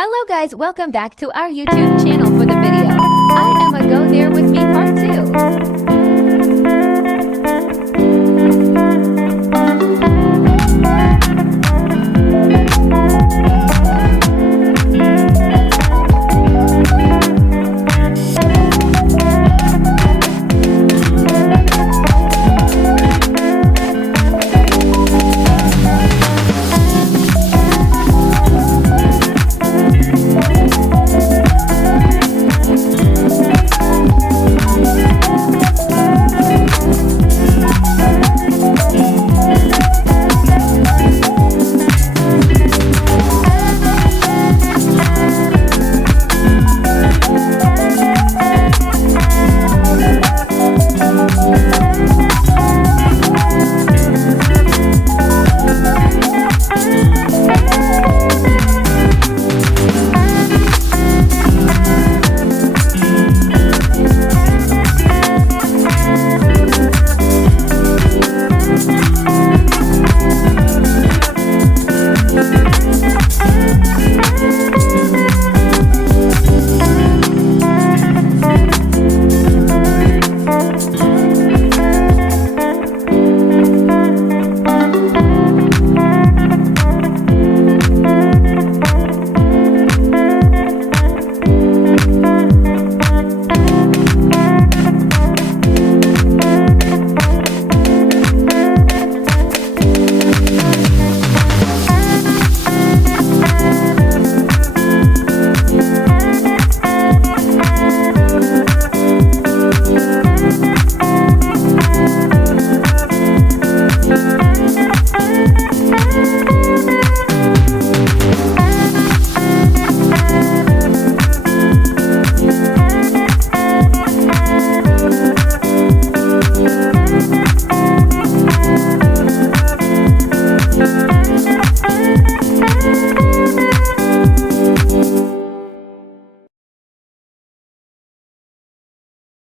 Hello guys, welcome back to our YouTube channel for the video. I am a Go There With Me Part 2.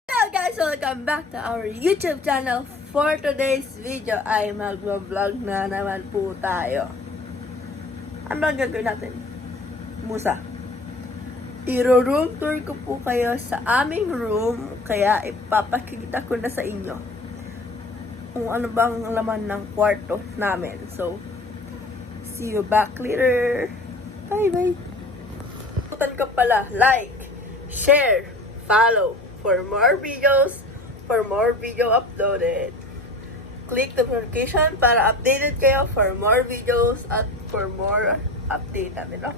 Hello guys! Welcome back to our YouTube channel. For today's video ay mag-vlog na naman po tayo. Ano ang gagawin natin? Musa. I-room tour ko po kayo sa aming room, kaya ipapakita ko na sa inyo kung ano bang laman ng kwarto namin. So, see you back later. Bye bye! Putan ka pala, like, share, follow for more videos, for more video uploaded. Click the notification para updated kayo for more videos at for more update namin, no?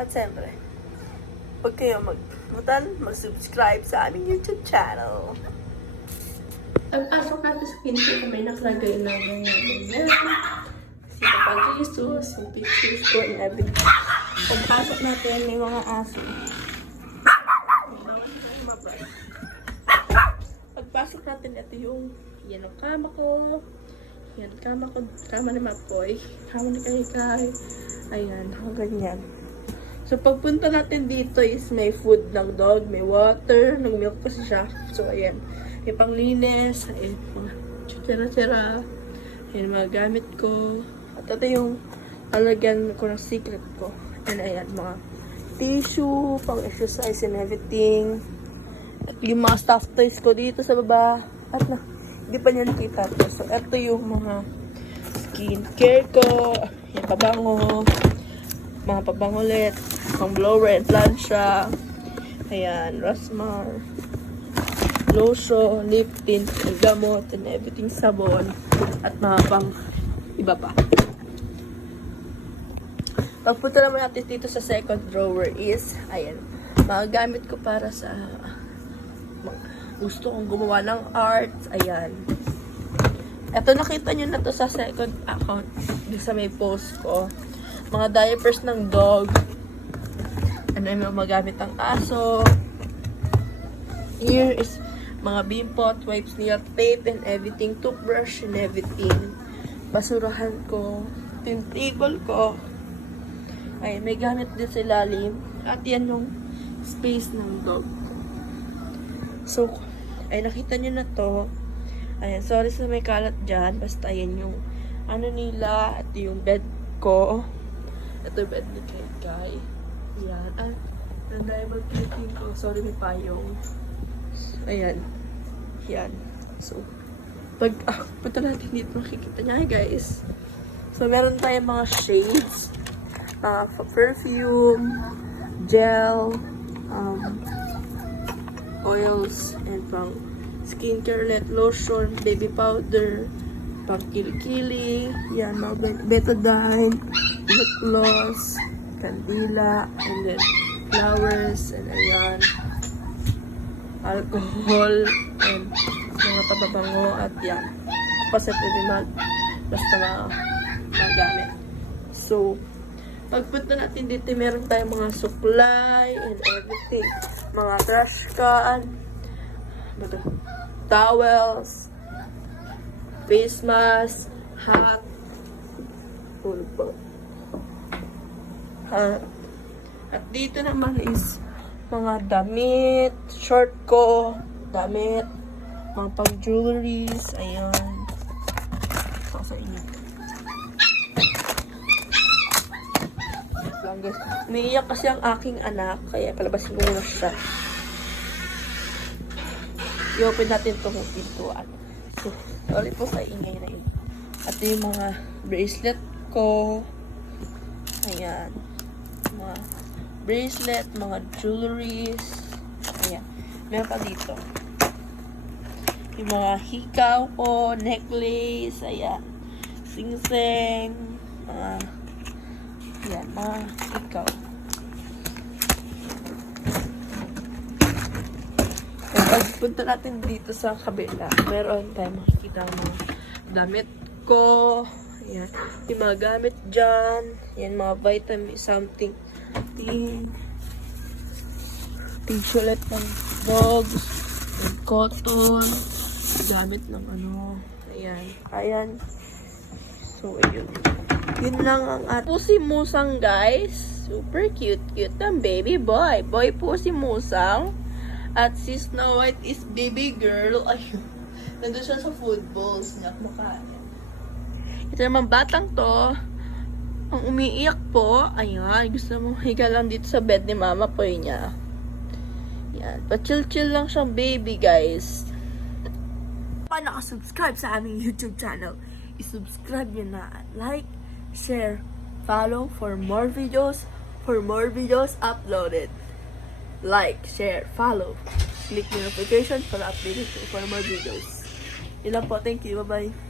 At siyempre, huwag kayo mag-subscribe sa aming YouTube channel. Pagpasok natin sa kinti ko, may nakalagay na ganyan. Si Papa Jesus, yung pictures ko, and everything. Pagpasok natin, may mga aso. Pagpasok natin, ito yung yan ang kama ko. Yan, kama ni Mapoy. Kama ni Kay. Ayan, ganyan. So, pagpunta natin dito is may food ng dog, may water, nag-milk kasi siya. So, ayan. May panglinis, ayan, mga tsura-tsura. Ayan, mga gamit ko. At ito yung talagyan ko ng secret ko. And ayan, mga tissue, pang-exercise and everything. At yung mga stuffed toys ko dito sa baba. At na, hindi pa nyo nakita ito. So, ito yung mga skincare ko. Yung pabango. Mga pabangulit. Pang blower and plancha. Ayan, Rosmar. Lotion, lip tint, gamot, and everything, sabon. At mga pang iba pa. Pagpunta naman natin dito sa second drawer is, ayan, mga gamit ko para sa gusto kong gumawa ng arts. Ayan. Ito, nakita nyo na to sa second account. Dito sa may post ko. Mga diapers ng dog. Ano yung mga magamit ng aso. Here is mga bimpot, wipes niya, tape and everything. Toothbrush and everything. Basurahan ko. Yung table ko. Ay, may gamit din sa ilalim. At yan yung space ng dog. So, ay nakita nyo na to. Ayan, sorry sa may kalat dyan. Basta yan yung ano nila. Ito yung bed ko. Ito yung bed ni Kai. Yan. At ang diamond plating ko. Sorry, may payong. Ayan. Yan. So, pag punta natin dito, makikita niya, guys. So, meron tayong mga shades. Perfume, gel, oils, and pang skincare, lotion, baby powder, pang kilikili, yan, mga betadine, lip gloss, kandila, and then flowers, and ayan, alcohol, and mga pababango, at yan, paset na basta magamit. So, pagpunta natin dito, meron tayong mga supply and everything. Mga trash can, towels, face mask, hat, at dito naman is mga damit, short ko, damit, mga pang-jewelries, ayan. Ito sa inyo. Guys, umiiyak kasi ang aking anak, kaya palabasin ko muna siya. I-open natin itong pintuan. So, sorry po sa ingay na yun. At yung mga bracelet ko. Ayan. Mga bracelet, mga jewelries. Ayan. Meron pa dito. Yung mga hikaw ko, necklace. Ayan. Sing-sing. Yan, mga ikaw. Pagpunta natin dito sa kabila, meron tayong makikita mga damit ko. Yan, yung mga gamit dyan. Yan, mga vitamin something. T-shirt ng dogs. And cotton. Gamit ng ano. Ayan. Ayan. So, ayun. Yun lang ang po si Musang, guys. Super cute ang baby boy. Boy po si Musang. At si Snow White is baby girl. Ayun. Nandun siya sa food bowls niya. Kumakain. Ito naman batang to. Ang umiiyak po. Ayan. Gusto mo higa lang dito sa bed ni mama po niya. Yan. Pa-chill-chill lang siyang baby, guys. Pa nakasubscribe sa aming YouTube channel, isubscribe nyo na at like, share, follow for more videos uploaded. Like, share, follow, click the notification para updated for more videos. Yun lang po. Thank you. Bye-bye.